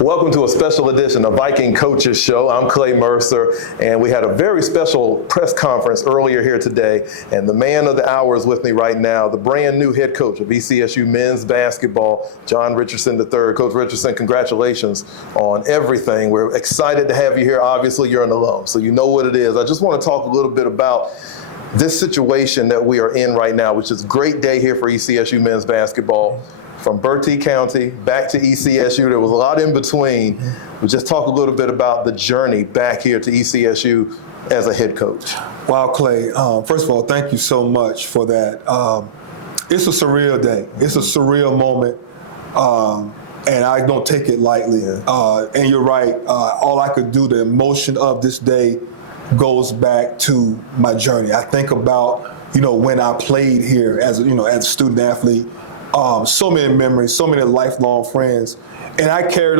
Welcome to a special edition of Viking Coaches Show. I'm Clay Mercer, and we had a very special press conference earlier here today, and the man of the hour is with me right now, the brand new head coach of ECSU men's basketball, John Richardson III. Coach Richardson, congratulations on everything. We're excited to have you here. Obviously, you're an alum, so you know what it is. I just want to talk a little bit about this situation that we are in right now, which is a great day here for ECSU men's basketball. From Bertie County back to ECSU, there was a lot in between. We'll just talk a little bit about the journey back here to ECSU as a head coach. Wow, Clay, first of all, thank you so much for that. It's a surreal day. It's a surreal moment, and I don't take it lightly. And you're right, all I could do, the emotion of this day goes back to my journey. I think about, when I played here as a student athlete. So many memories, so many lifelong friends, and I carry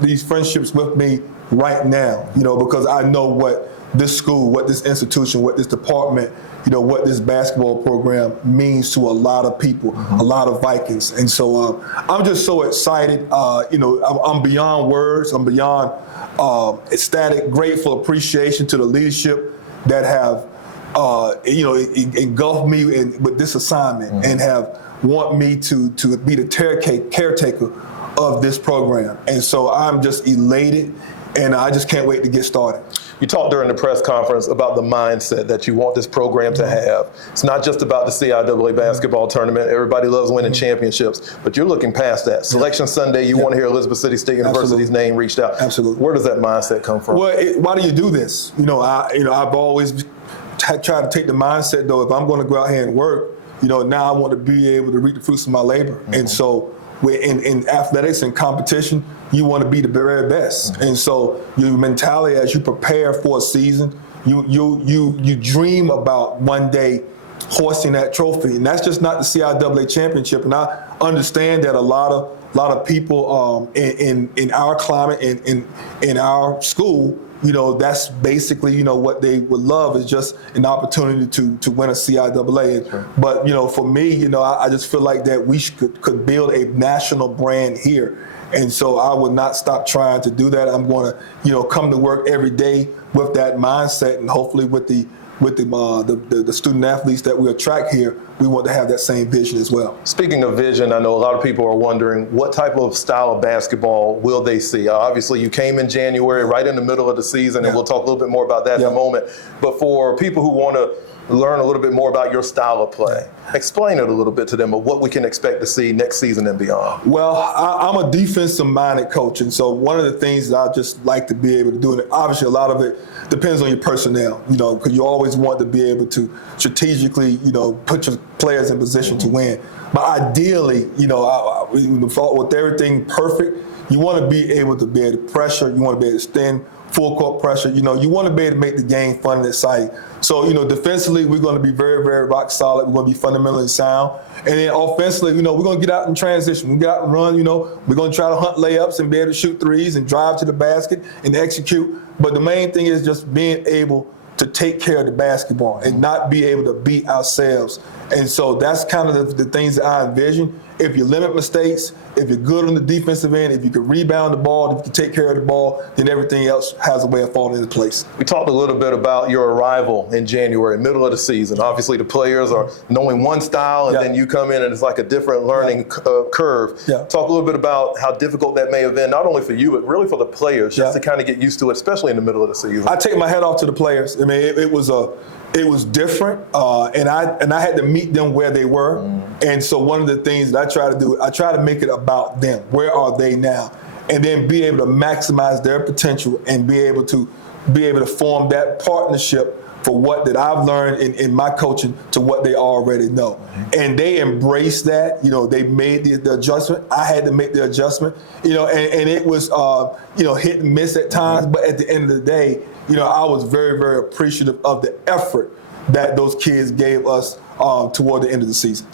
these friendships with me right now. Because I know what this school, what this institution, what this department, what this basketball program means to a lot of people, a lot of Vikings, and so I'm just so excited. I'm beyond words. I'm beyond ecstatic, grateful, appreciation to the leadership that have engulfed me with this assignment and have want me to be the caretaker of this program. And so I'm just elated, and I just can't wait to get started. You talked during the press conference about the mindset that you want this program to have. It's not just about the CIAA Basketball Tournament. Everybody loves winning championships, but you're looking past that. Selection Sunday, you want to hear Elizabeth City State University's name reached out. Absolutely. Where does that mindset come from? Well, why do you do this? I've always tried to take the mindset, though, if I'm going to go out here and work, now I want to be able to reap the fruits of my labor. And so in athletics and competition, you want to be the very best. And so your mentality as you prepare for a season, you dream about one day hoisting that trophy. And that's just not the CIAA championship. And I understand that a lot of people in our climate, in our school, that's basically, what they would love is just an opportunity to win a CIAA. Sure. But, for me, I just feel like that we could build a national brand here. And so I would not stop trying to do that. I'm going to, come to work every day with that mindset, and hopefully with the student athletes that we attract here, we want to have that same vision as well. Speaking of vision, I know a lot of people are wondering what type of style of basketball will they see? Obviously, you came in January, right in the middle of the season, and we'll talk a little bit more about that in a moment. But for people who want to learn a little bit more about your style of play, explain it a little bit to them of what we can expect to see next season and beyond. Well, I'm a defensive-minded coach, and so one of the things that I just like to be able to do, and obviously a lot of it depends on your personnel, because you always want to be able to strategically, put your players in position to win. But ideally, with everything perfect, you want to be able to pressure, you want to be able to extend full court pressure. You want to be able to make the game fun and exciting. So, defensively, we're going to be very, very rock solid. We're going to be fundamentally sound. And then offensively, we're going to get out in transition. We get out and run, we're going to try to hunt layups and be able to shoot threes and drive to the basket and execute. But the main thing is just being able to take care of the basketball and not be able to beat ourselves. And so that's kind of the things that I envision. If you limit mistakes, if you're good on the defensive end, if you can rebound the ball, if you can take care of the ball, then everything else has a way of falling into place. We talked a little bit about your arrival in January, middle of the season. Obviously, the players are knowing one style, and then you come in and it's like a different learning curve. Talk a little bit about how difficult that may have been, not only for you, but really for the players, just to kind of get used to it, especially in the middle of the season. I take my hat off to the players. I mean, it was different, and I had to meet them where they were. And so one of the things that I try to do, I try to make it about them. Where are they now? And then be able to maximize their potential and be able to form that partnership for what that I've learned in my coaching to what they already know. And they embraced that. They made the adjustment. I had to make the adjustment. And it was hit and miss at times. But at the end of the day, I was very, very appreciative of the effort that those kids gave us toward the end of the season.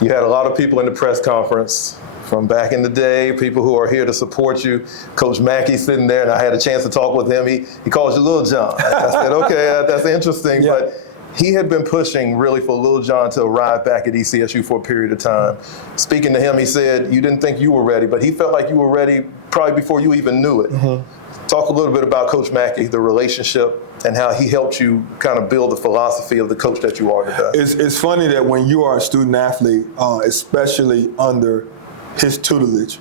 You had a lot of people in the press conference from back in the day, people who are here to support you. Coach Mackey sitting there, and I had a chance to talk with him. He calls you Little John. I said, okay, that's interesting, but he had been pushing really for Lil John to arrive back at ECSU for a period of time. Speaking to him, he said you didn't think you were ready, but he felt like you were ready probably before you even knew it. Talk a little bit about Coach Mackey, the relationship, and how he helped you kind of build the philosophy of the coach that you are today. It's funny that when you are a student athlete, especially under his tutelage,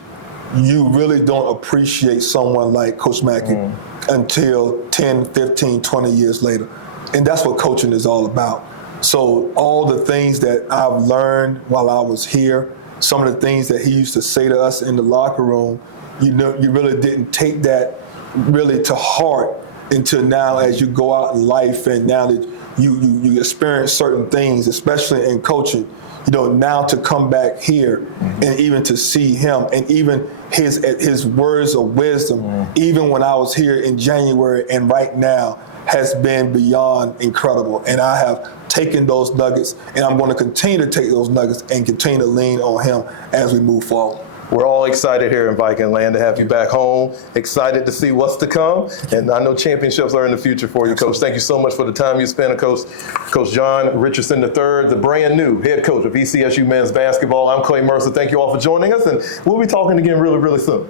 you really don't appreciate someone like Coach Mackey until 10, 15, 20 years later. And that's what coaching is all about. So all the things that I've learned while I was here, some of the things that he used to say to us in the locker room, you really didn't take that really to heart until now as you go out in life, and now that you experience certain things, especially in coaching, now to come back here and even to see him and even his words of wisdom, even when I was here in January and right now, has been beyond incredible. And I have taken those nuggets, and I'm going to continue to take those nuggets and continue to lean on him as we move forward. We're all excited here in Viking land to have you back home, excited to see what's to come, and I know championships are in the future for you, Coach. Thank you so much for the time you spent, Coach John Richardson III, the brand new head coach of ECSU men's basketball. I'm Clay Mercer. Thank you all for joining us, and we'll be talking again really, really soon.